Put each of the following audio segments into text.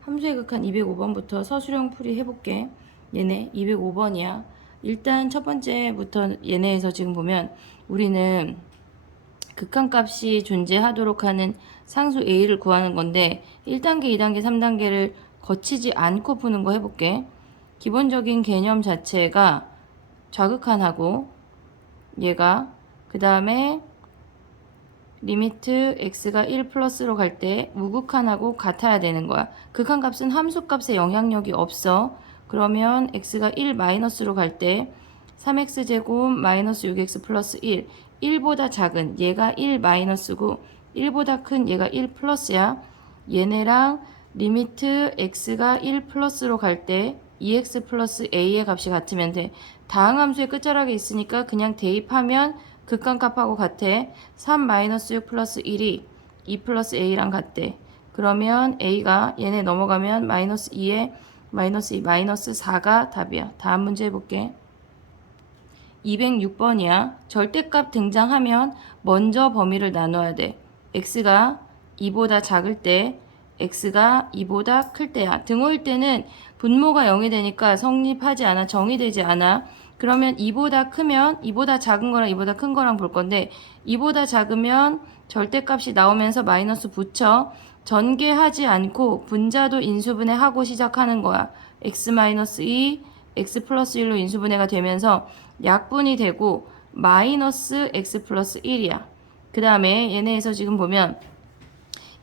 함수의 극한 205번부터 서술형 풀이 해볼게. 얘네 205번이야. 일단 첫 번째부터 얘네에서 지금 보면 우리는 극한값이 존재하도록 하는 상수 A를 구하는 건데 1단계, 2단계, 3단계를 거치지 않고 푸는 거 해볼게. 기본적인 개념 자체가 좌극한하고 얘가 그 다음에 리미트 x가 1 플러스로 갈 때 무극한하고 같아야 되는 거야. 극한값은 함수값에 영향력이 없어. 그러면 x가 1 마이너스로 갈 때 3x제곱 마이너스 6x 플러스 1 1보다 작은 얘가 1 마이너스고 1보다 큰 얘가 1 플러스야. 얘네랑 리미트 x가 1 플러스로 갈 때 2x 플러스 a의 값이 같으면 돼. 다항함수의 끝자락에 있으니까 그냥 대입하면 극한값하고 같아. 3 마이너스 6 플러스 1이 2 플러스 a랑 같대. 그러면 a가 얘네 넘어가면 마이너스 2에 마이너스 2, 마이너스 4가 답이야. 다음 문제 해볼게. 206번이야. 절대값 등장하면 먼저 범위를 나눠야 돼. x가 2보다 작을 때, x가 2보다 클 때야. 등호일 때는 분모가 0이 되니까 성립하지 않아, 정의되지 않아. 그러면 2보다 크면 2보다 작은 거랑 2보다 큰 거랑 볼 건데 2보다 작으면 절대값이 나오면서 마이너스 붙여 전개하지 않고 분자도 인수분해하고 시작하는 거야. x-2, x 플러스 1로 인수분해가 되면서 약분이 되고 마이너스 x 플러스 1이야. 그 다음에 얘네에서 지금 보면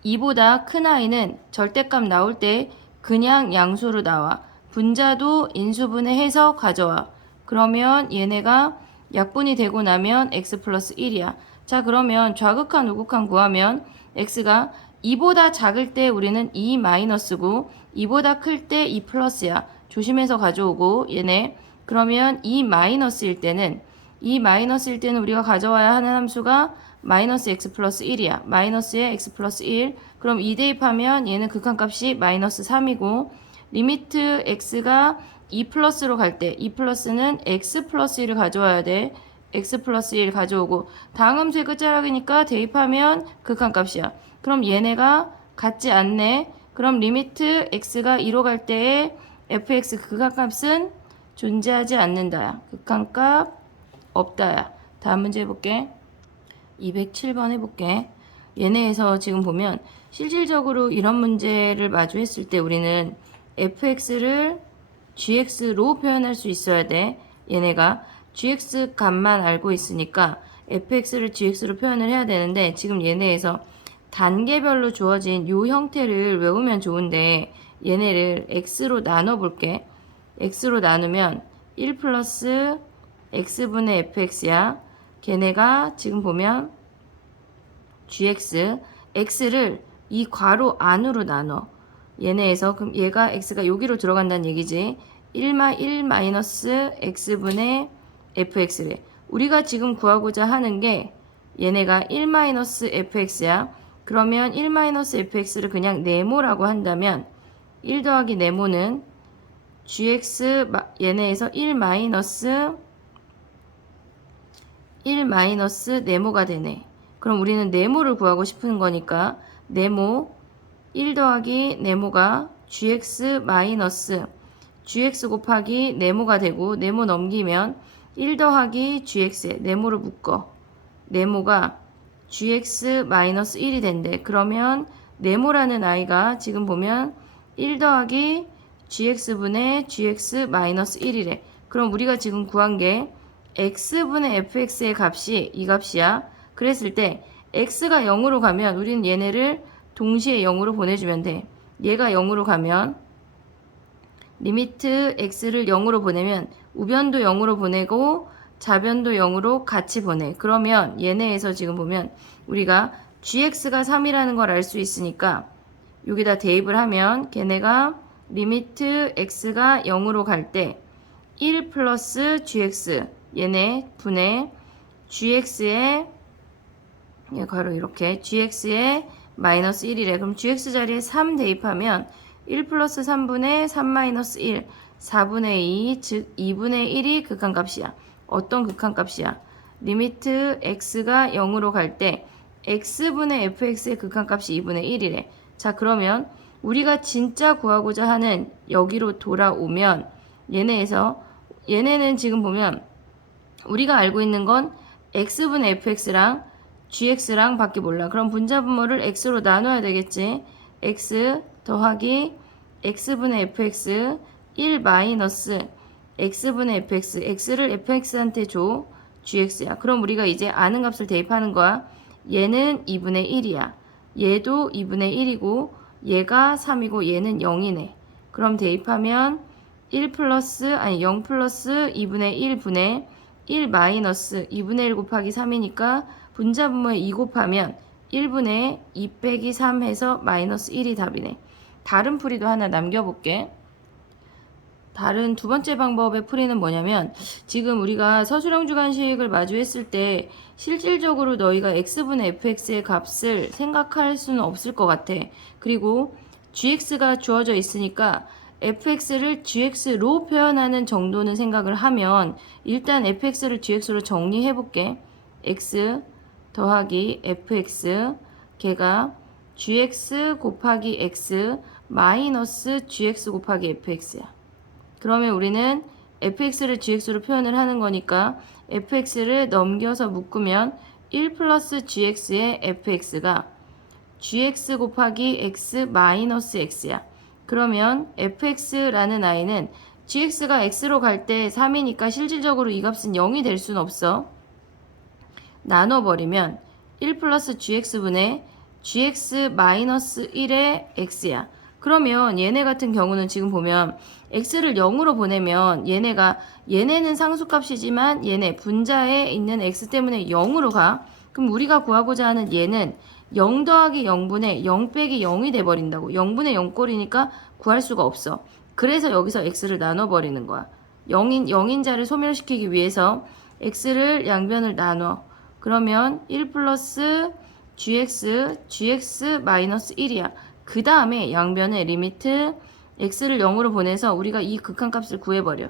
2보다 큰 아이는 절대값 나올 때 그냥 양수로 나와. 분자도 인수분해해서 가져와. 그러면 얘네가 약분이 되고 나면 x 플러스 1이야. 자, 그러면 좌극한, 우극한 구하면 x가 2보다 작을 때 우리는 2 마이너스고 2보다 클 때 2 플러스야. 조심해서 가져오고 얘네 그러면 2 마이너스일 때는 우리가 가져와야 하는 함수가 마이너스 x 플러스 1이야. 마이너스에 x 플러스 1. 그럼 2 대입하면 얘는 극한값이 마이너스 3이고 리미트 x가 2 플러스로 갈 때 2 플러스는 x 플러스 1을 가져와야 돼. x 플러스 1 가져오고 다항함수의 끝자락이니까 대입하면 극한값이야. 그럼 얘네가 같지 않네. 그럼 리미트 x가 2로 갈 때의 fx 극한값은 존재하지 않는다야. 극한값 없다야. 다음 문제 해볼게. 207번 해볼게. 얘네에서 지금 보면 실질적으로 이런 문제를 마주했을 때 우리는 fx를 gx로 표현할 수 있어야 돼. 얘네가 gx 값만 알고 있으니까 fx를 gx로 표현을 해야 되는데 지금 얘네에서 단계별로 주어진 요 형태를 외우면 좋은데 얘네를 x로 나눠볼게. x로 나누면 1 플러스 x분의 fx야. 걔네가 지금 보면 gx, x를 이 괄호 안으로 나눠. 얘네에서 그럼 얘가 x가 여기로 들어간다는 얘기지. 1 마이너스 x분의 fx래. 우리가 지금 구하고자 하는 게 얘네가 1 마이너스 fx야. 그러면 1 마이너스 fx를 그냥 네모라고 한다면 1 더하기 네모는 gx 얘네에서 1 마이너스 네모가 되네. 그럼 우리는 네모를 구하고 싶은 거니까 네모 1 더하기 네모가 gx 마이너스 gx 곱하기 네모가 되고 네모 넘기면 1 더하기 gx에 네모를 묶어. 네모가 gx 마이너스 1이 된대. 그러면 네모라는 아이가 지금 보면 1 더하기 gx분의 gx 마이너스 1이래. 그럼 우리가 지금 구한 게 x분의 fx의 값이 이 값이야. 그랬을 때 x가 0으로 가면 우리는 얘네를 동시에 0으로 보내주면 돼. 얘가 0으로 가면 리미트 x를 0으로 보내면 우변도 0으로 보내고 좌변도 0으로 같이 보내. 그러면 얘네에서 지금 보면 우리가 gx가 3이라는 걸 알 수 있으니까 여기다 대입을 하면 걔네가 리미트 x가 0으로 갈 때 1 플러스 gx 얘네 분의 gx의 얘 가로 이렇게 gx의 마이너스 1이래. 그럼 gx 자리에 3 대입하면 1 플러스 3분의 3 마이너스 1 4분의 2 즉 2분의 1이 극한값이야. 어떤 극한값이야? 리미트 x가 0으로 갈 때 x분의 fx의 극한값이 2분의 1이래. 자, 그러면 우리가 진짜 구하고자 하는 여기로 돌아오면 얘네는 지금 보면 우리가 알고 있는 건 x분의 fx랑 gx랑 밖에 몰라. 그럼 분자분모를 x로 나눠야 되겠지. x 더하기 x분의 fx 1 마이너스 x분의 fx, x를 fx한테 줘. gx야. 그럼 우리가 이제 아는 값을 대입하는 거야. 얘는 2분의 1이야. 얘도 2분의 1이고 얘가 3이고 얘는 0이네. 그럼 대입하면 0 플러스 2분의 1분의 1 마이너스 2분의 1 곱하기 3이니까 분자분모에 2 곱하면 1분의 2 빼기 3 해서 마이너스 1이 답이네. 다른 풀이도 하나 남겨볼게. 다른 두 번째 방법의 풀이는 뭐냐면 지금 우리가 서술형 주관식을 마주했을 때 실질적으로 너희가 x분의 fx의 값을 생각할 수는 없을 것 같아. 그리고 gx가 주어져 있으니까 fx를 gx로 표현하는 정도는 생각을 하면 일단 fx를 gx로 정리해 볼게. x 더하기 fx 걔가 gx 곱하기 x 마이너스 gx 곱하기 fx야. 그러면 우리는 fx를 gx로 표현을 하는 거니까 fx를 넘겨서 묶으면 1 플러스 gx의 fx가 gx 곱하기 x 마이너스 x야. 그러면 fx라는 아이는 gx가 x로 갈 때 3이니까 실질적으로 이 값은 0이 될 수는 없어. 나눠버리면 1 플러스 gx분의 gx 마이너스 1의 x야. 그러면 얘네 같은 경우는 지금 보면 x를 0으로 보내면 얘네는 상수값이지만 얘네 분자에 있는 x 때문에 0으로 가. 그럼 우리가 구하고자 하는 얘는 0 더하기 0분의 0 빼기 0이 돼버린다고. 0분의 0꼴이니까 구할 수가 없어. 그래서 여기서 x를 나눠버리는 거야. 0인자를 소멸시키기 위해서 x를 양변을 나눠. 그러면 1 플러스 gx 마이너스 1이야. 그 다음에 양변의 리미트 x를 0으로 보내서 우리가 이 극한값을 구해버려.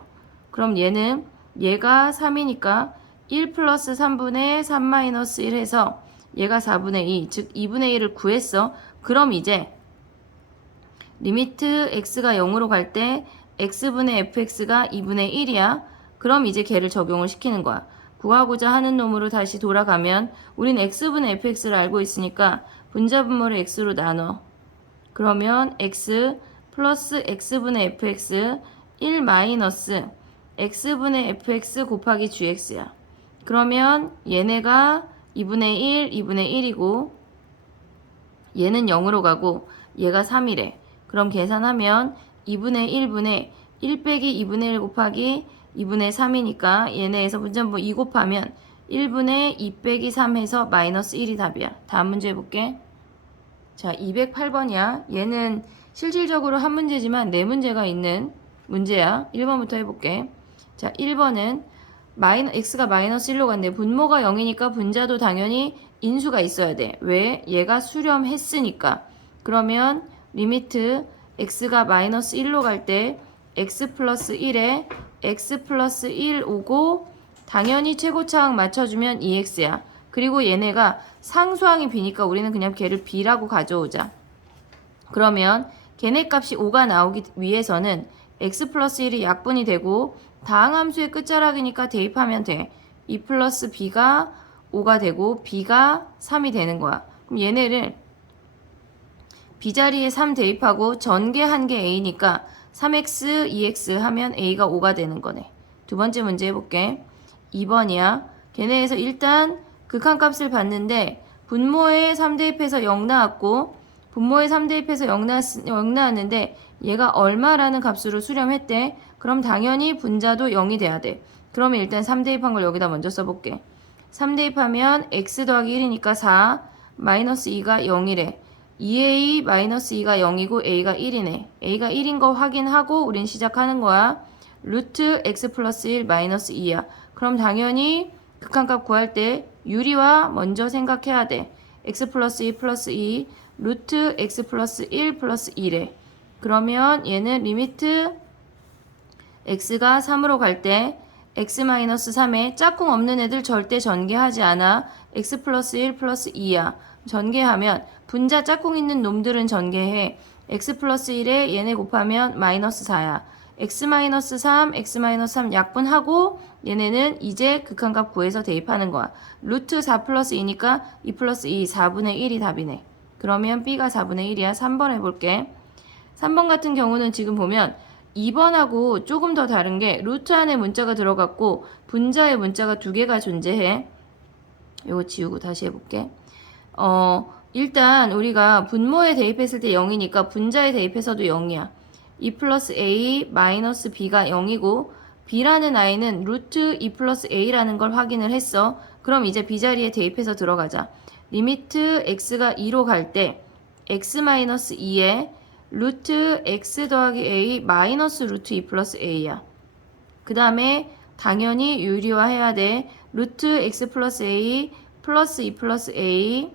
그럼 얘가 3이니까 1 플러스 3분의 3 마이너스 1 해서 얘가 4분의 2, 즉 2분의 1을 구했어. 그럼 이제 리미트 x가 0으로 갈 때 x분의 fx가 2분의 1이야. 그럼 이제 걔를 적용을 시키는 거야. 구하고자 하는 놈으로 다시 돌아가면 우린 x분의 fx를 알고 있으니까 분자분모를 x로 나눠. 그러면 x 플러스 x분의 fx 1 마이너스 x분의 fx 곱하기 gx야. 그러면 얘네가 2분의 1, 2분의 1이고 얘는 0으로 가고 얘가 3이래. 그럼 계산하면 2분의 1분의 1 빼기 2분의 1 곱하기 2분의 3이니까 얘네에서 분자분모 2 곱하면 1분의 2 빼기 3 해서 마이너스 1이 답이야. 다음 문제 해볼게. 자, 208번이야. 얘는 실질적으로 한 문제지만 네 문제가 있는 문제야. 1번부터 해볼게. 자, 1번은 x가 마이너스 1로 간대. 분모가 0이니까 분자도 당연히 인수가 있어야 돼. 왜? 얘가 수렴했으니까. 그러면 리미트 x가 마이너스 1로 갈 때 x 플러스 1에 x 플러스 1 오고 당연히 최고차항 맞춰주면 2x야. 그리고 얘네가 상수항이 b니까 우리는 그냥 걔를 b라고 가져오자. 그러면 걔네 값이 5가 나오기 위해서는 x 플러스 1이 약분이 되고 다항함수의 끝자락이니까 대입하면 돼. 2 플러스 b가 5가 되고 b가 3이 되는 거야. 그럼 얘네를 b자리에 3 대입하고 전개 한 개 a니까 3x, 2x 하면 a가 5가 되는 거네. 두 번째 문제 해볼게. 2번이야. 걔네에서 일단 극한값을 봤는데 분모에 3 대입해서 0 나왔고 분모에 3 대입해서 0 나왔는데 얘가 얼마라는 값으로 수렴했대. 그럼 당연히 분자도 0이 돼야 돼. 그러면 일단 3 대입한 걸 여기다 먼저 써볼게. 3 대입하면 x 더하기 1이니까 4 마이너스 2가 0이래. 2a 마이너스 2가 0이고 a가 1이네. a가 1인 거 확인하고 우린 시작하는 거야. 루트 x 플러스 1 마이너스 2야. 그럼 당연히 극한값 구할 때 유리화 먼저 생각해야 돼. x 플러스 2 플러스 2 루트 x 플러스 1 플러스 2래. 그러면 얘는 리미트 x가 3으로 갈 때 x 마이너스 3에 짝꿍 없는 애들 절대 전개하지 않아. x 플러스 1 플러스 2야. 전개하면 분자 짝꿍 있는 놈들은 전개해. x 플러스 1에 얘네 곱하면 마이너스 4야. x 마이너스 3, x 마이너스 3 약분하고 얘네는 이제 극한값 구해서 대입하는 거야. 루트 4 플러스 2니까 2 플러스 2, 4분의 1이 답이네. 그러면 B가 4분의 1이야. 3번 해볼게. 3번 같은 경우는 지금 보면 2번하고 조금 더 다른 게 루트 안에 문자가 들어갔고 분자에 문자가 두 개가 존재해. 이거 지우고 다시 해볼게. 일단 우리가 분모에 대입했을 때 0이니까 분자에 대입해서도 0이야. 2 플러스 a 마이너스 b가 0이고 b라는 i는 루트 2 플러스 a라는 걸 확인을 했어. 그럼 이제 b 자리에 대입해서 들어가자. 리미트 x가 2로 갈 때 x 마이너스 2에 루트 x 더하기 a 마이너스 루트 2 플러스 a야. 그 다음에 당연히 유리화해야 돼. 루트 x 플러스 a 플러스 2 플러스 a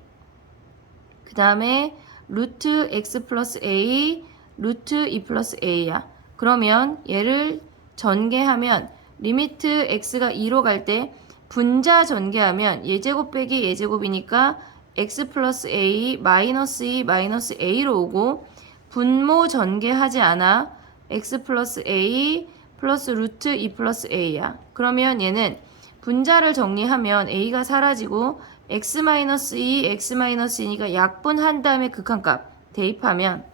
그 다음에 루트 x 플러스 a 루트 2 플러스 a야. 그러면 얘를 전개하면 리미트 x가 2로 갈 때 분자 전개하면 예제곱 빼기 예제곱이니까 x 플러스 a 마이너스 2 마이너스 a로 오고 분모 전개하지 않아 x 플러스 a 플러스 루트 2 플러스 a야. 그러면 얘는 분자를 정리하면 a가 사라지고 x 마이너스 2, x 마이너스 2니까 약분한 다음에 극한값 대입하면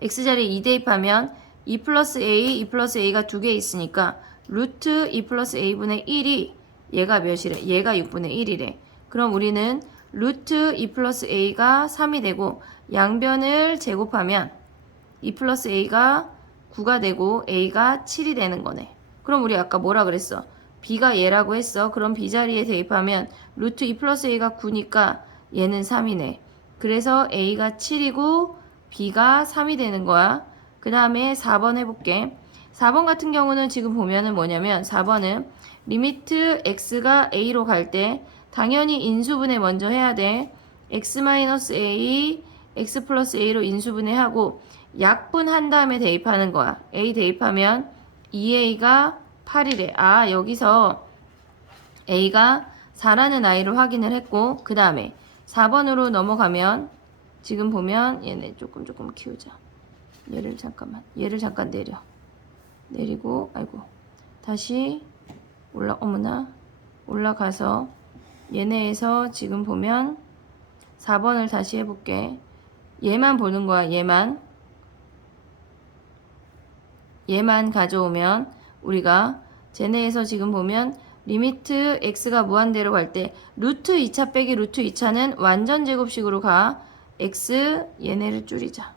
x자리에 2 대입하면 2 플러스 a, 2 플러스 a가 두 개 있으니까 루트 2 플러스 a분의 1이 얘가 몇이래? 얘가 6분의 1이래. 그럼 우리는 루트 2 플러스 a가 3이 되고 양변을 제곱하면 2 플러스 a가 9가 되고 a가 7이 되는 거네. 그럼 우리 아까 뭐라 그랬어? b가 얘라고 했어. 그럼 b 자리에 대입하면 루트 2 플러스 a가 9니까 얘는 3이네. 그래서 a가 7이고 b가 3이 되는 거야. 그 다음에 4번 해볼게. 4번 같은 경우는 지금 보면은 뭐냐면 4번은 리미트 x가 a로 갈 때 당연히 인수분해 먼저 해야 돼. x-a, x 플러스 a로 인수분해하고 약분한 다음에 대입하는 거야. a 대입하면 2a가 8이래. 아, 여기서 a가 4라는 i를 확인을 했고 그 다음에 4번으로 넘어가면 지금 보면 얘네 조금 키우자. 얘를 잠깐 내리고 아이고 다시 어머나 올라가서 얘네에서 지금 보면 4번을 다시 해볼게. 얘만 보는 거야. 얘만 가져오면 우리가 쟤네에서 지금 보면 리미트 x가 무한대로 갈 때 루트 2차 빼기 루트 2차는 완전 제곱식으로 가. x 얘네를 줄이자.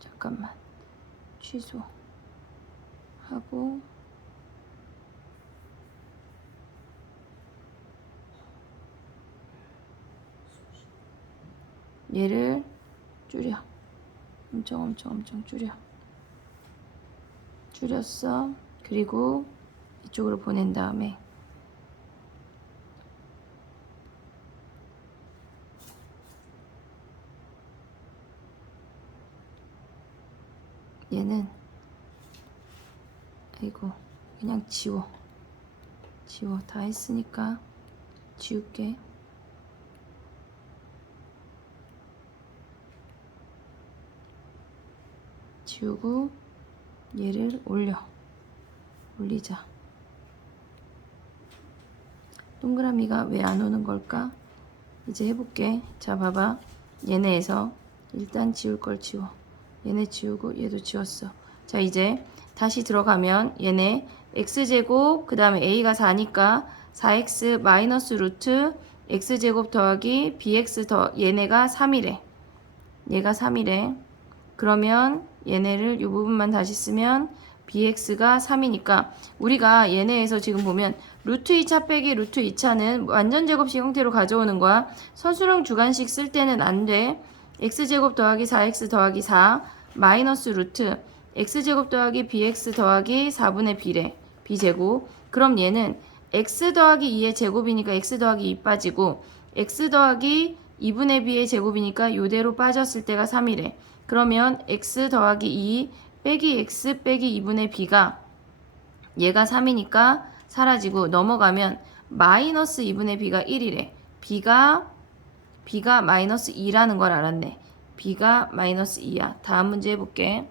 잠깐만 취소하고 얘를 줄여. 엄청 줄였어. 그리고 이쪽으로 보낸 다음에 얘는 아이고 그냥 지워. 다 했으니까 지울게. 지우고 얘를 올리자. 동그라미가 왜 안 오는 걸까? 이제 해볼게. 자, 봐봐. 얘네에서 일단 지울 걸 지워. 얘네 지우고 얘도 지웠어. 자, 이제 다시 들어가면 얘네 x제곱 그 다음에 a가 4니까 4x 마이너스 루트 x제곱 더하기 bx 얘네가 3이래. 얘가 3이래. 그러면 얘네를 이 부분만 다시 쓰면 bx가 3이니까 우리가 얘네에서 지금 보면 루트 2차 빼기 루트 2차는 완전 제곱식 형태로 가져오는 거야. 서술형 주관식 쓸 때는 안 돼. x제곱 더하기 4x 더하기 4 마이너스 루트 x제곱 더하기 bx 더하기 4분의 b래. b제곱. 그럼 얘는 x 더하기 2의 제곱이니까 x 더하기 2 빠지고 x 더하기 2분의 b의 제곱이니까 요대로 빠졌을 때가 3이래. 그러면 x 더하기 2 빼기 x 빼기 2분의 b가 얘가 3이니까 사라지고 넘어가면 마이너스 2분의 b가 1이래. b가 b가 마이너스 2라는 걸 알았네. b가 마이너스 2야. 다음 문제 해볼게.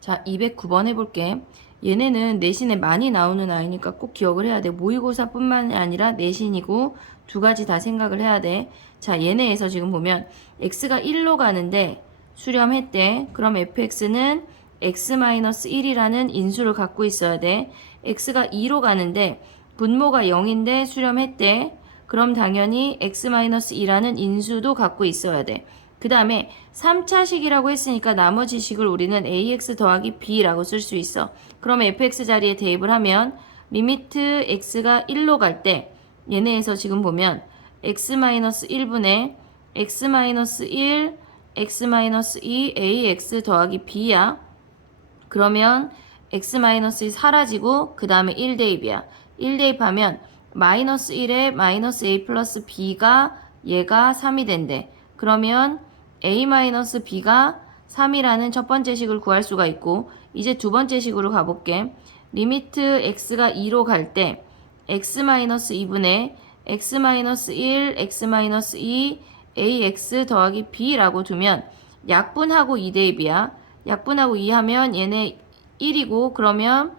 자, 209번 해볼게. 얘네는 내신에 많이 나오는 아이니까 꼭 기억을 해야 돼. 모의고사뿐만이 아니라 내신이고 두 가지 다 생각을 해야 돼. 자, 얘네에서 지금 보면 x가 1로 가는데 수렴했대. 그럼 fx는 x-1이라는 인수를 갖고 있어야 돼. x가 2로 가는데 분모가 0인데 수렴했대. 그럼 당연히 x-2라는 인수도 갖고 있어야 돼. 그 다음에 3차식이라고 했으니까 나머지 식을 우리는 ax 더하기 b라고 쓸 수 있어. 그럼 fx 자리에 대입을 하면 리미트 x가 1로 갈 때 얘네에서 지금 보면 x-1분의 x-1, x-2 ax 더하기 b야. 그러면 x-1이 사라지고 그 다음에 1 대입이야. 1 대입하면 마이너스 1에 마이너스 a 플러스 b가 얘가 3이 된대. 그러면 a-b가 3이라는 첫 번째 식을 구할 수가 있고 이제 두 번째 식으로 가볼게. 리미트 x가 2로 갈 때 x-2분의 x-1, x-2 ax 더하기 b라고 두면 약분하고 2 대입이야. 약분하고 2 하면 얘네 1이고 그러면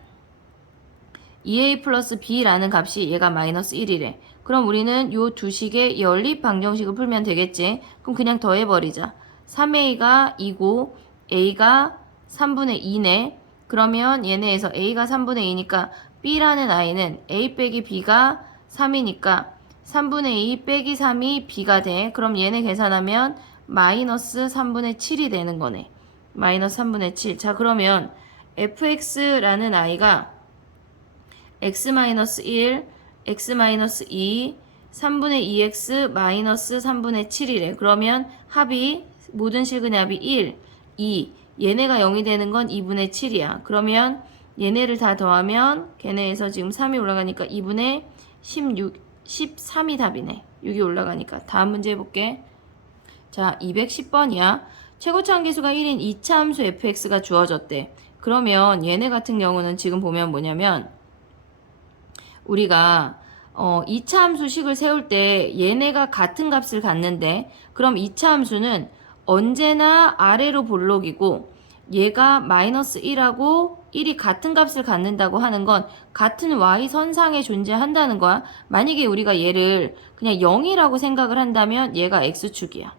2a 플러스 b라는 값이 얘가 마이너스 1이래. 그럼 우리는 요 두 식의 연립 방정식을 풀면 되겠지. 그럼 그냥 더해버리자. 3a가 2고 a가 3분의 2네. 그러면 얘네에서 a가 3분의 2니까 b라는 아이는 a 빼기 b가 3이니까 3분의 2 빼기 3이 b가 돼. 그럼 얘네 계산하면 마이너스 3분의 7이 되는 거네. 마이너스 3분의 7. 자, 그러면 fx라는 아이가 x-1, x-2, 3분의 2x 마이너스 3분의 7이래. 그러면 합이 모든 실근의 합이 1, 2. 얘네가 0이 되는 건 2분의 7이야. 그러면 얘네를 다 더하면 걔네에서 지금 3이 올라가니까 2분의 16, 13이 답이네. 6이 올라가니까. 다음 문제 해볼게. 자, 210번이야. 최고차 함계수가 1인 2차 함수 fx가 주어졌대. 그러면 얘네 같은 경우는 지금 보면 뭐냐면 우리가 2차 함수식을 세울 때 얘네가 같은 값을 갖는데 그럼 2차 함수는 언제나 아래로 볼록이고 얘가 마이너스 1하고 1이 같은 값을 갖는다고 하는 건 같은 y선상에 존재한다는 거야. 만약에 우리가 얘를 그냥 0이라고 생각을 한다면 얘가 x축이야.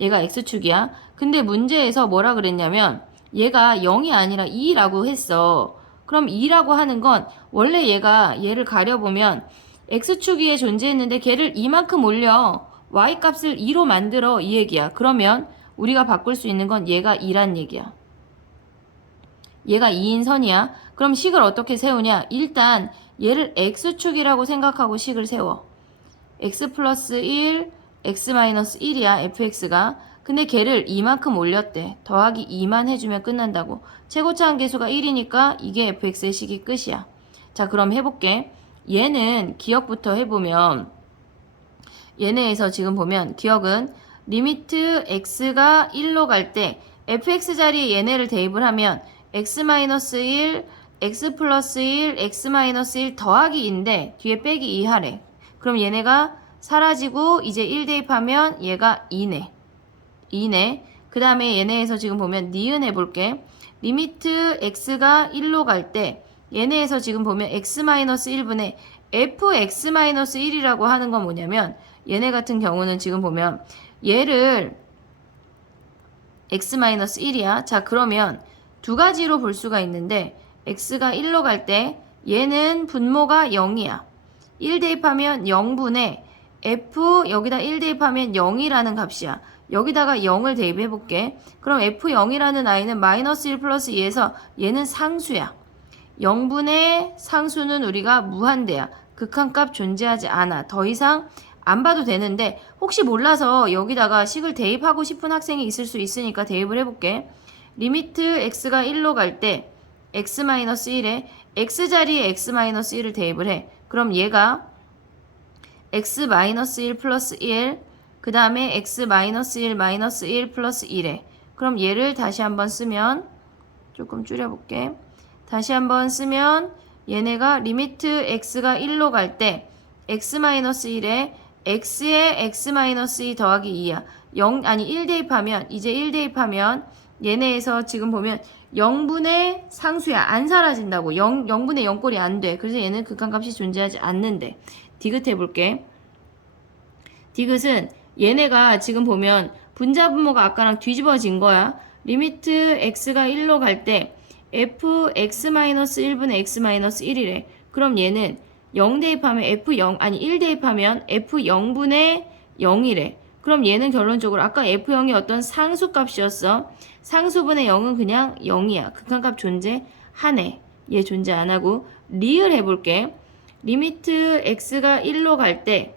얘가 x축이야. 근데 문제에서 뭐라 그랬냐면 얘가 0이 아니라 2라고 했어. 그럼 2라고 하는 건 원래 얘를 가려보면 x축 위에 존재했는데 걔를 이만큼 올려 y값을 2로 만들어 이 얘기야. 그러면 우리가 바꿀 수 있는 건 얘가 2란 얘기야. 얘가 2인 선이야. 그럼 식을 어떻게 세우냐? 일단 얘를 x축이라고 생각하고 식을 세워. x 플러스 1, x 마이너스 1이야 fx가. 근데 걔를 이만큼 올렸대. 더하기 2만 해주면 끝난다고. 최고차 함계수가 1이니까 이게 fx의 식이 끝이야. 자, 그럼 해볼게. 얘는 기억부터 해보면 얘네에서 지금 보면 기억은 리미트 x가 1로 갈 때 fx 자리에 얘네를 대입을 하면 x-1, x 플러스 1, x-1 더하기 2인데 뒤에 빼기 2 하래. 그럼 얘네가 사라지고 이제 1 대입하면 얘가 2네. 2네. 그 다음에 얘네에서 지금 보면 니은 해볼게. 리미트 x가 1로 갈 때 얘네에서 지금 보면 x-1분의 fx-1이라고 하는 건 뭐냐면 얘네 같은 경우는 지금 보면 얘를 x-1이야. 자, 그러면 두 가지로 볼 수가 있는데 x가 1로 갈 때 얘는 분모가 0이야. 1 대입하면 0분의 f 여기다 1 대입하면 0이라는 값이야. 여기다가 0을 대입해 볼게. 그럼 f0이라는 아이는 마이너스 1 플러스 2에서 얘는 상수야. 0분의 상수는 우리가 무한대야. 극한값 존재하지 않아. 더 이상 안 봐도 되는데 혹시 몰라서 여기다가 식을 대입하고 싶은 학생이 있을 수 있으니까 대입을 해볼게. 리미트 x가 1로 갈 때 x-1에 x 자리에 x-1을 대입을 해. 그럼 얘가 x-1 플러스 1 그 다음에 x-1 마이너스 1 플러스 1에 그럼 얘를 다시 한번 쓰면 조금 줄여볼게. 다시 한번 쓰면 얘네가 리미트 x가 1로 갈 때 x-1에 x에 x-2 더하기 2야. 1 대입하면, 이제 1 대입하면 얘네에서 지금 보면 0분의 상수야. 안 사라진다고. 0분의 0꼴이 안 돼. 그래서 얘는 극한값이 존재하지 않는데. 디귿 해볼게. 디귿은 얘네가 지금 보면 분자분모가 아까랑 뒤집어진 거야. 리미트 x가 1로 갈 때 fx-1분의 x-1이래. 그럼 얘는 0 대입하면 f0, 1 대입하면 f0분의 0이래. 그럼 얘는 결론적으로 아까 f0이 어떤 상수값이었어. 상수분의 0은 그냥 0이야. 극한값 존재하네. 얘 존재 안 하고. 리을 해볼게. 리미트 x가 1로 갈 때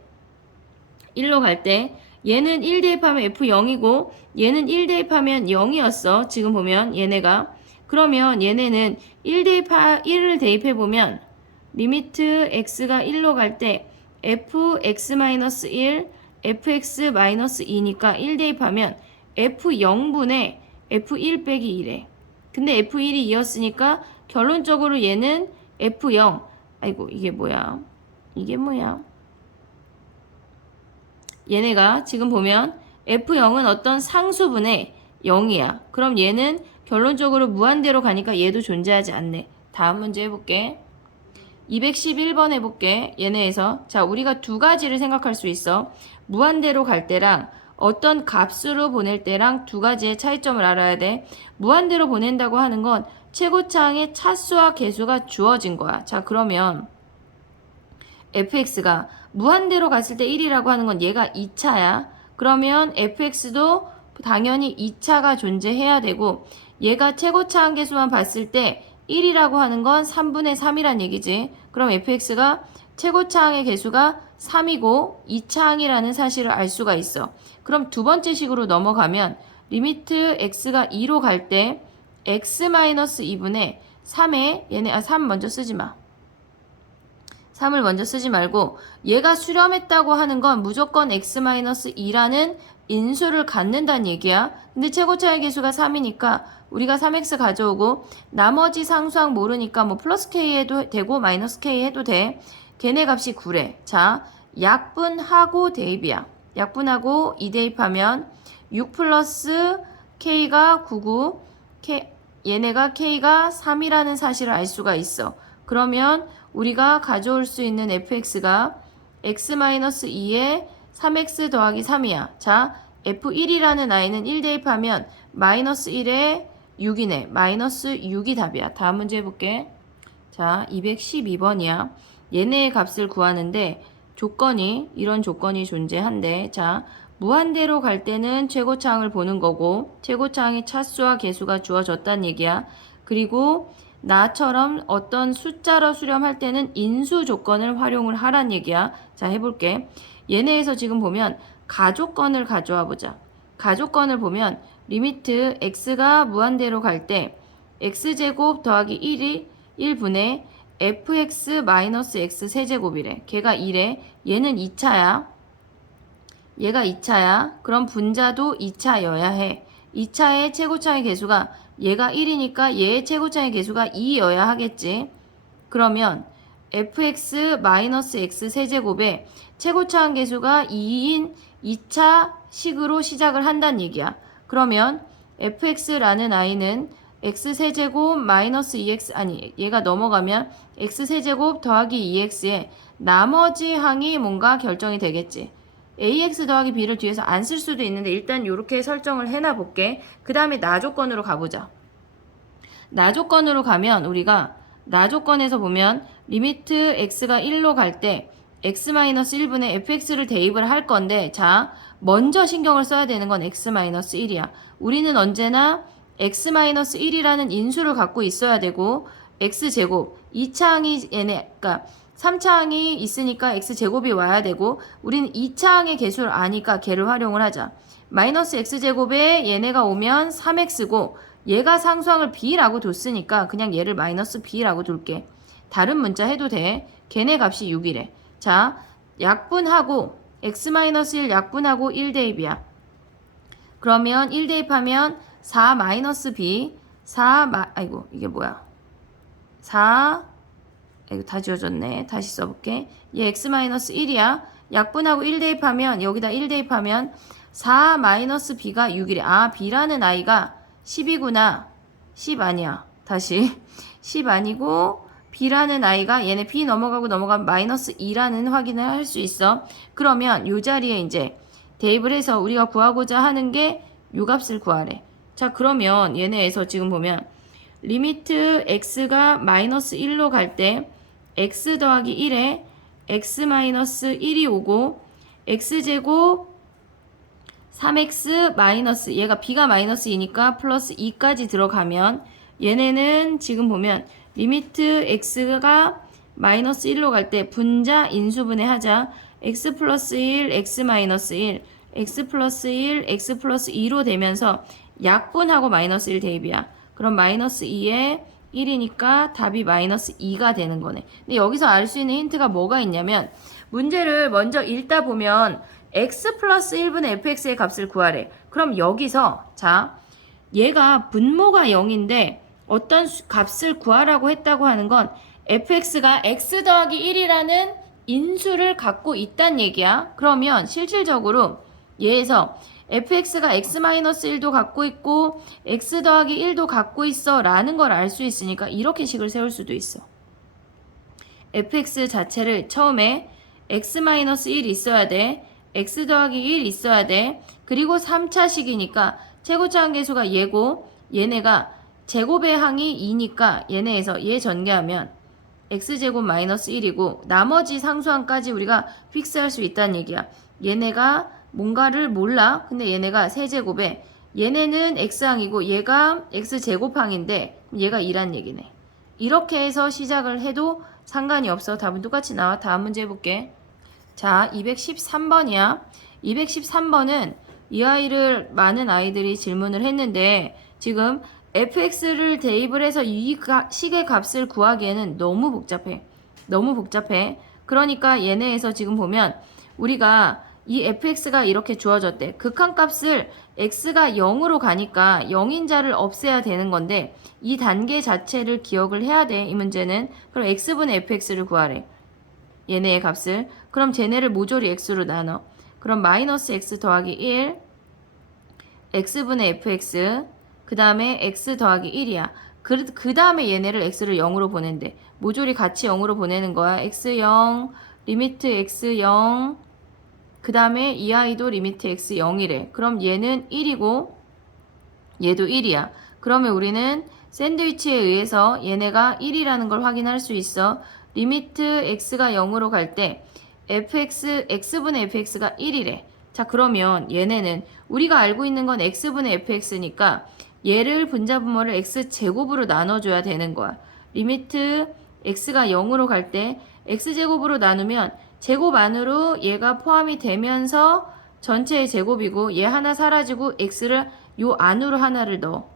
얘는 1 대입하면 f0이고 얘는 1 대입하면 0이었어. 지금 보면 얘네가. 그러면 얘네는 1을 대입해보면 리미트 x가 1로 갈 때 fx-1, fx-2니까 1 대입하면 f0분의 f1 빼기 1에. 근데 f1이 2였으니까 결론적으로 얘는 f0. 아이고 이게 뭐야. 얘네가 지금 보면 f0은 어떤 상수분의 0이야. 그럼 얘는 결론적으로 무한대로 가니까 얘도 존재하지 않네. 다음 문제 해볼게. 211번 해볼게. 얘네에서 자 우리가 두 가지를 생각할 수 있어. 무한대로 갈 때랑 어떤 값으로 보낼 때랑 두 가지의 차이점을 알아야 돼. 무한대로 보낸다고 하는 건 최고차항의 차수와 개수가 주어진 거야. 자 그러면 fx가 무한대로 갔을 때 1이라고 하는 건 얘가 2차야. 그러면 fx도 당연히 2차가 존재해야 되고 얘가 최고차항 계수만 봤을 때 1이라고 하는 건 3분의 3이란 얘기지. 그럼 fx가 최고차항의 개수가 3이고 2차항이라는 사실을 알 수가 있어. 그럼 두 번째 식으로 넘어가면 리미트 x가 2로 갈 때 x-2분의 3에 얘네 3 먼저 쓰지 마. 3을 먼저 쓰지 말고 얘가 수렴했다고 하는 건 무조건 x-2라는 인수를 갖는다는 얘기야. 근데 최고차의 개수가 3이니까 우리가 3x 가져오고 나머지 상수항 모르니까 뭐 플러스 k 해도 되고 마이너스 k 해도 돼. 걔네 값이 9래. 자, 약분하고 대입이야. 약분하고 2 대입하면 6 플러스 k가 9고 얘네가 k가 3이라는 사실을 알 수가 있어. 그러면 우리가 가져올 수 있는 fx가 x-2에 3x 더하기 3이야. 자, f1이라는 아이는 1 대입하면 마이너스 1에 6이네. 마이너스 6이 답이야. 다음 문제 해볼게. 자, 212번이야. 얘네의 값을 구하는데 이런 조건이 존재한대. 자, 무한대로 갈 때는 최고차항을 보는 거고 최고차항의 차수와 개수가 주어졌다는 얘기야. 그리고 나처럼 어떤 숫자로 수렴할 때는 인수 조건을 활용을 하란 얘기야. 자, 해볼게. 얘네에서 지금 보면 가조건을 가져와 보자. 가조건을 보면 리미트 x가 무한대로 갈 때 x제곱 더하기 1이 1분의 fx-x 세제곱이래. 걔가 1에 얘는 2차야. 얘가 2차야. 그럼 분자도 2차여야 해. 2차의 최고차의 개수가 얘가 1이니까 얘의 최고차의 개수가 2여야 하겠지. 그러면 fx-x 세제곱에 최고차항 개수가 2인 2차 식으로 시작을 한다는 얘기야. 그러면 fx라는 아이는 x세제곱 마이너스 2x 얘가 넘어가면 x세제곱 더하기 2x에 나머지 항이 뭔가 결정이 되겠지. ax 더하기 b를 뒤에서 안 쓸 수도 있는데 일단 이렇게 설정을 해놔 볼게. 그 다음에 나조건으로 가보자. 나조건으로 가면 우리가 나조건에서 보면 리미트 x가 1로 갈 때 x-1분의 fx를 대입을 할 건데 자 먼저 신경을 써야 되는 건 x-1이야. 우리는 언제나 x-1이라는 인수를 갖고 있어야 되고 x제곱 2차항이 그러니까 3차항이 있으니까 x제곱이 와야 되고 우리는 2차항의 개수를 아니까 걔를 활용을 하자. 마이너스 x제곱에 얘네가 오면 3x고 얘가 상수항을 b라고 뒀으니까 그냥 얘를 마이너스 b라고 둘게. 다른 문자 해도 돼. 걔네 값이 6이래. 자, 약분하고 x-1 약분하고 1 대입이야. 그러면 1 대입하면 4 마이너스 b 아이고 이게 뭐야 4 이거 다 지워졌네. 다시 써볼게. 얘 x-1이야. 약분하고 1 대입하면 여기다 1 대입하면 4 마이너스 b가 6이래. 아, b라는 아이가 10이구나. 10 아니야. 다시 10 아니고 b라는 아이가 얘네 b 넘어가고 넘어가면 마이너스 2라는 확인을 할 수 있어. 그러면 이 자리에 이제 대입을 해서 우리가 구하고자 하는 게 요 값을 구하래. 자, 그러면 얘네에서 지금 보면 리미트 x가 마이너스 1로 갈 때 x 더하기 1에 x 마이너스 1이 오고 x제곱 3x 마이너스 얘가 b가 마이너스 2니까 플러스 2까지 들어가면 얘네는 지금 보면 리미트 x가 마이너스 1로 갈 때 분자 인수분해 하자. x 플러스 1, x 마이너스 1, x 플러스 1, x 플러스 2로 되면서 약분하고 마이너스 1 대입이야. 그럼 마이너스 2에 1이니까 답이 마이너스 2가 되는 거네. 근데 여기서 알 수 있는 힌트가 뭐가 있냐면 문제를 먼저 읽다 보면 x 플러스 1분의 fx의 값을 구하래. 그럼 여기서 자 얘가 분모가 0인데 어떤 값을 구하라고 했다고 하는 건 fx가 x 더하기 1이라는 인수를 갖고 있단 얘기야. 그러면 실질적으로 얘에서 fx가 x-1도 갖고 있고 x 더하기 1도 갖고 있어 라는 걸 알 수 있으니까 이렇게 식을 세울 수도 있어. fx 자체를 처음에 x-1 있어야 돼. x 더하기 1 있어야 돼. 그리고 3차식이니까 최고차 함계수가 얘고 얘네가 제곱의 항이 2니까 얘네에서 얘 전개하면 x제곱 마이너스 1이고 나머지 상수항까지 우리가 픽스할 수 있다는 얘기야. 얘네가 뭔가를 몰라. 근데 얘네가 세제곱에 얘네는 x항이고 얘가 x제곱항인데 얘가 2란 얘기네. 이렇게 해서 시작을 해도 상관이 없어. 답은 똑같이 나와. 다음 문제 해볼게. 자, 213번이야. 213번은 이 아이를 많은 아이들이 질문을 했는데 지금 fx를 대입을 해서 이 식의 값을 구하기에는 너무 복잡해. 너무 복잡해. 그러니까 얘네에서 지금 보면 우리가 이 fx가 이렇게 주어졌대. 극한값을 x가 0으로 가니까 0인자를 없애야 되는 건데 이 단계 자체를 기억을 해야 돼. 이 문제는. 그럼 x분의 fx를 구하래. 얘네의 값을. 그럼 쟤네를 모조리 x로 나눠. 그럼 마이너스 x 더하기 1 x분의 fx 그 다음에 x 더하기 1이야. 그 다음에 얘네를 x를 0으로 보낸대. 모조리 같이 0으로 보내는 거야. x 0, 리미트 x 0, 그 다음에 이 아이도 리미트 x 0이래. 그럼 얘는 1이고 얘도 1이야. 그러면 우리는 샌드위치에 의해서 얘네가 1이라는 걸 확인할 수 있어. 리미트 x가 0으로 갈 때 x분의 fx가 1이래. 자, 그러면 얘네는 우리가 알고 있는 건 x분의 fx니까 얘를 분자분모를 x제곱으로 나눠줘야 되는 거야. 리미트 x가 0으로 갈 때 x제곱으로 나누면 제곱 안으로 얘가 포함이 되면서 전체의 제곱이고 얘 하나 사라지고 x를 요 안으로 하나를 넣어.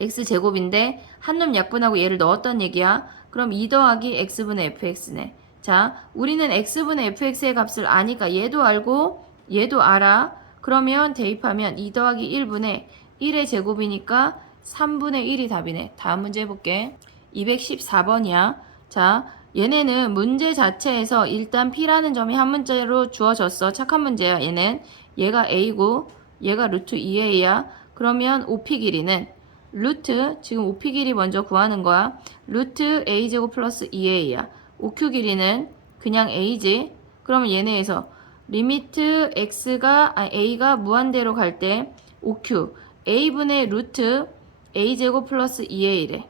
x제곱인데 한 놈 약분하고 얘를 넣었단 얘기야. 그럼 2 더하기 x분의 fx네. 자, 우리는 x분의 fx의 값을 아니까 얘도 알고 얘도 알아. 그러면 대입하면 2 더하기 1분의 1의 제곱이니까 3분의 1이 답이네. 다음 문제 해볼게. 214번이야. 자, 얘네는 문제 자체에서 일단 p라는 점이 한 문제로 주어졌어. 착한 문제야. 얘는 얘가 a고 얘가 루트 2a야. 그러면 OP 길이는 루트 지금 OP 길이 먼저 구하는 거야. 루트 a제곱 플러스 2a야. OQ 길이는 그냥 a지. 그러면 얘네에서 리미트 a가 무한대로 갈 때 OQ a분의 루트 a제곱 플러스 2a래.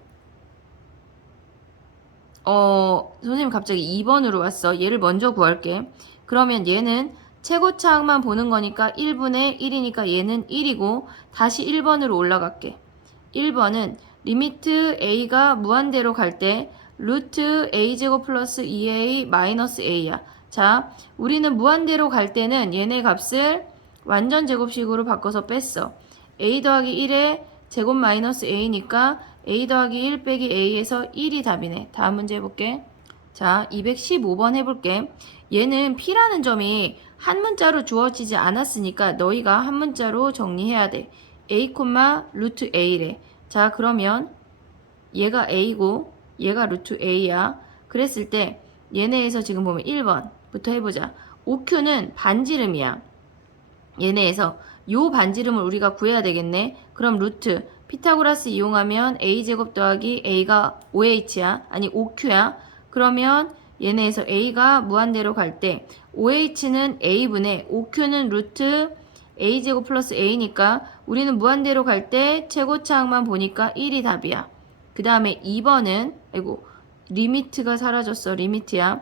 선생님 갑자기 2번으로 왔어. 얘를 먼저 구할게. 그러면 얘는 최고차항만 보는 거니까 1분의 1이니까 얘는 1이고 다시 1번으로 올라갈게. 1번은 리미트 a가 무한대로 갈 때 루트 a제곱 플러스 2a 마이너스 a야. 자, 우리는 무한대로 갈 때는 얘네 값을 완전 제곱식으로 바꿔서 뺐어. a 더하기 1에 제곱 마이너스 a니까 a 더하기 1 빼기 a에서 1이 답이네. 다음 문제 해볼게. 자, 215번 해볼게. 얘는 p라는 점이 한 문자로 주어지지 않았으니까 너희가 한 문자로 정리해야 돼. a, 루트 a래. 자, 그러면 얘가 a고 얘가 루트 a야. 그랬을 때 얘네에서 지금 보면 1번부터 해보자. OQ는 반지름이야. 얘네에서 요 반지름을 우리가 구해야 되겠네. 그럼 루트 피타고라스 이용하면 a제곱 더하기 a가 5h야. 아니 5q야. 그러면 얘네에서 a가 무한대로 갈 때 5h는 a분의 5q는 루트 a제곱 플러스 a니까 우리는 무한대로 갈 때 최고차항만 보니까 1이 답이야. 그 다음에 2번은 아이고 리미트가 사라졌어. 리미트야.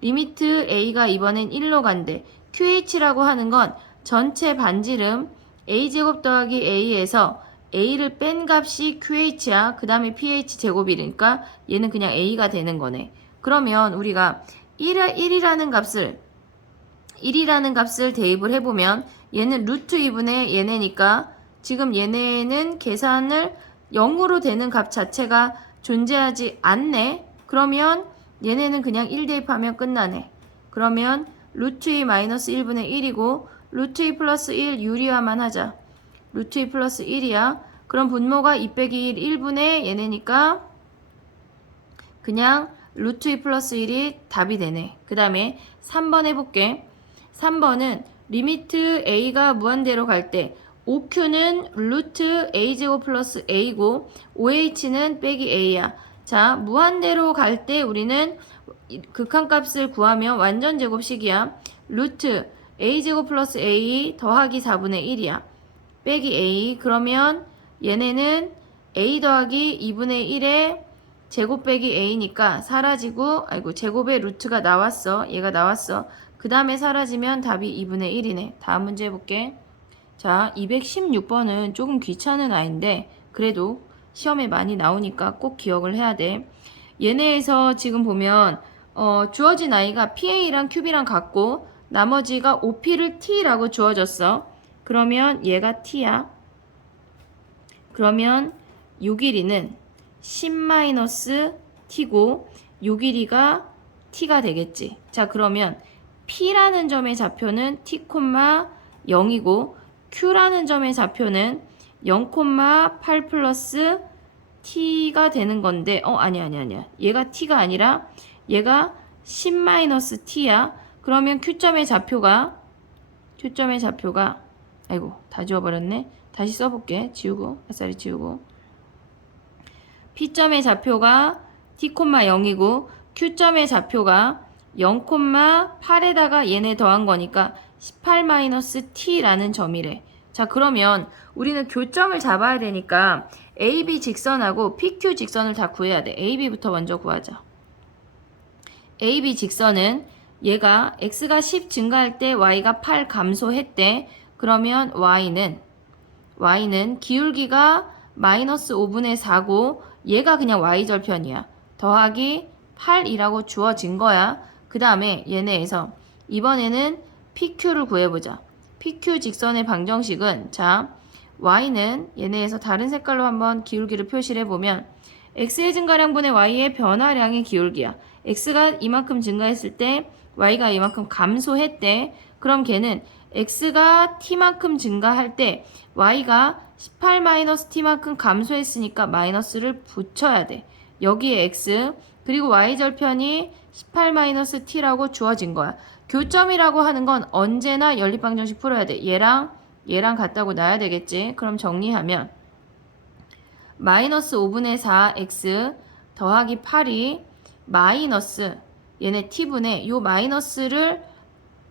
리미트 a가 이번엔 1로 간대. qh라고 하는 건 전체 반지름 a제곱 더하기 a에서 a를 뺀 값이 qh야. 그 다음에 ph 제곱이니까 얘는 그냥 a가 되는 거네. 그러면 우리가 1이라는 값을 대입을 해보면 얘는 루트 2분의 얘네니까 지금 얘네는 계산을 0으로 되는 값 자체가 존재하지 않네. 그러면 얘네는 그냥 1 대입하면 끝나네. 그러면 루트 2 마이너스 1분의 1이고 루트 2 플러스 1 유리화만 하자. 루트 2 플러스 1이야. 그럼 분모가 2 빼기 1 1분의 얘네니까 그냥 루트 2 플러스 1이 답이 되네. 그 다음에 3번 해볼게. 3번은 리미트 a가 무한대로 갈 때 5q는 루트 a제곱 플러스 a고 5h는 빼기 a야. 자, 무한대로 갈 때 우리는 극한값을 구하면 완전 제곱식이야. 루트 a제곱 플러스 a 더하기 4분의 1이야. 빼기 a. 그러면 얘네는 a 더하기 2분의 1에 제곱 빼기 a니까 사라지고 제곱의 루트가 나왔어. 얘가 나왔어. 그 다음에 사라지면 답이 2분의 1이네. 다음 문제 해볼게. 자, 216번은 조금 귀찮은 아이인데 그래도 시험에 많이 나오니까 꼭 기억을 해야 돼. 얘네에서 지금 보면 주어진 아이가 PA랑 QB랑 같고 나머지가 OP를 T라고 주어졌어. 그러면 얘가 T야. 그러면 요 길이는 10-T고 요 길이가 T가 되겠지. 자, 그러면 P라는 점의 좌표는 T, 0이고 Q라는 점의 좌표는 0,8 플러스 T가 되는 건데 아니야. 얘가 T가 아니라 얘가 10-T야. 그러면 Q점의 좌표가 아이고 다 지워버렸네. 다시 써볼게. 지우고 아싸리 지우고 P점의 좌표가 T,0이고 Q점의 좌표가 0,8에다가 얘네 더한 거니까 18-T라는 점이래. 자, 그러면 우리는 교점을 잡아야 되니까 AB 직선하고 PQ 직선을 다 구해야 돼. AB부터 먼저 구하자. AB 직선은 얘가 X가 10 증가할 때 Y가 8 감소했대. 그러면 Y는 기울기가 마이너스 5분의 4고 얘가 그냥 Y절편이야. 더하기 8이라고 주어진 거야. 그 다음에 얘네에서 이번에는 PQ를 구해보자. PQ 직선의 방정식은 자, Y는 얘네에서 다른 색깔로 한번 기울기를 표시를 해보면 X의 증가량분의 Y의 변화량의 기울기야. X가 이만큼 증가했을 때 Y가 이만큼 감소했대. 그럼 걔는 X가 T만큼 증가할 때 Y가 18-T만큼 감소했으니까 마이너스를 붙여야 돼. 여기에 X 그리고 Y절편이 18-T라고 주어진 거야. 교점이라고 하는 건 언제나 연립방정식 풀어야 돼. 얘랑 같다고 놔야 되겠지. 그럼 정리하면 마이너스 5분의 4x 더하기 8이 마이너스 얘네 t분의 요 마이너스를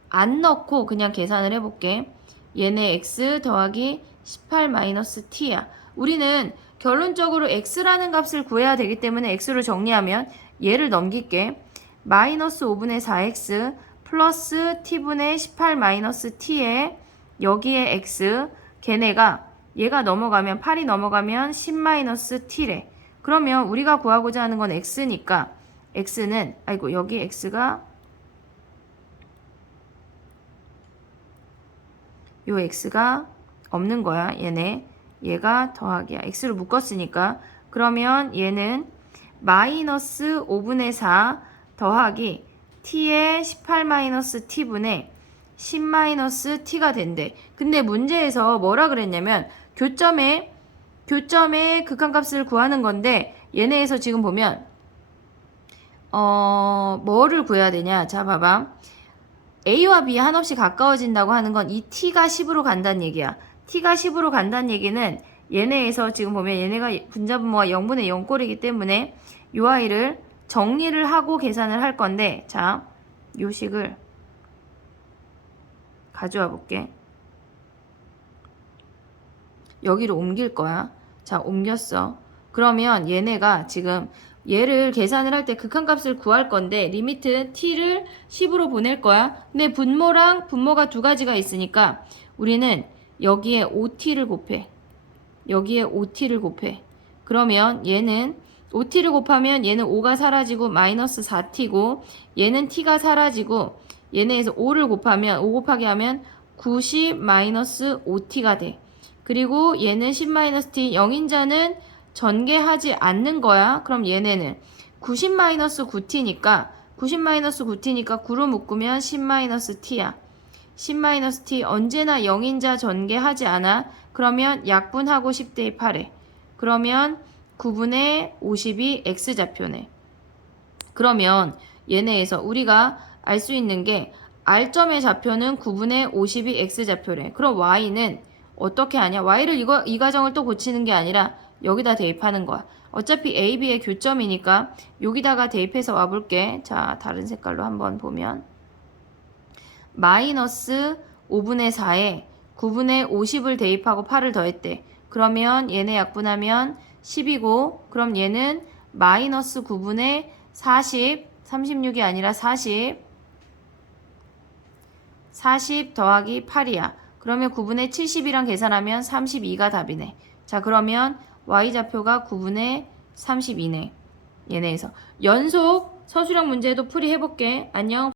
안 넣고 그냥 계산을 해볼게. 얘네 x 더하기 18-t야. 우리는 결론적으로 x라는 값을 구해야 되기 때문에 x를 정리하면 얘를 넘길게. 마이너스 5분의 4x 플러스 t분의 18-t에 여기에 x 걔네가 얘가 넘어가면 8이 넘어가면 10-t래. 그러면 우리가 구하고자 하는 건 x니까 x는 여기 x가 요 x가 없는 거야. 얘가 더하기야. x를 묶었으니까 그러면 얘는 마이너스 5분의 4 더하기 t의 18-t분의 10-t가 된대. 근데 문제에서 뭐라 그랬냐면 교점의 극한값을 구하는 건데 얘네에서 지금 보면 뭐를 구해야 되냐. 자, 봐봐. A와 B 한없이 가까워진다고 하는 건 이 T가 10으로 간다는 얘기야. T가 10으로 간다는 얘기는 얘네에서 지금 보면 얘네가 분자분모가 0분의 0꼴이기 때문에 요 아이를 정리를 하고 계산을 할 건데, 자, 요 식을 가져와 볼게. 여기로 옮길 거야. 자, 옮겼어. 그러면 얘네가 지금 얘를 계산을 할 때 극한값을 구할 건데 리미트 t를 10으로 보낼 거야. 근데 분모가 두 가지가 있으니까 우리는 여기에 5t를 곱해. 여기에 5t를 곱해. 그러면 얘는 5t를 곱하면 얘는 5가 사라지고 마이너스 4t고 얘는 t가 사라지고 얘네에서 5를 곱하면 5 곱하기 하면 90 마이너스 5t가 돼. 그리고 얘는 10-t 0인자는 전개하지 않는 거야. 그럼 얘네는 90-9t니까 90-9t니까 9로 묶으면 10-t야. 10-t 언제나 0인자 전개하지 않아. 그러면 약분하고 10대 8에. 그러면 9분의 50이 x좌표네. 그러면 얘네에서 우리가 알 수 있는 게 R점의 좌표는 9분의 50이 x좌표래. 그럼 y는 어떻게 하냐? y를 이 과정을 또 고치는 게 아니라 여기다 대입하는 거야. 어차피 a, b의 교점이니까 여기다가 대입해서 와볼게. 자, 다른 색깔로 한번 보면 마이너스 5분의 4에 9분의 50을 대입하고 8을 더했대. 그러면 얘네 약분하면 10이고 그럼 얘는 마이너스 9분의 40, 36이 아니라 40 더하기 8이야. 그러면 9분의 70이랑 계산하면 32가 답이네. 자, 그러면 y좌표가 9분의 32네. 얘네에서 연속 서술형 문제도 풀이해볼게. 안녕.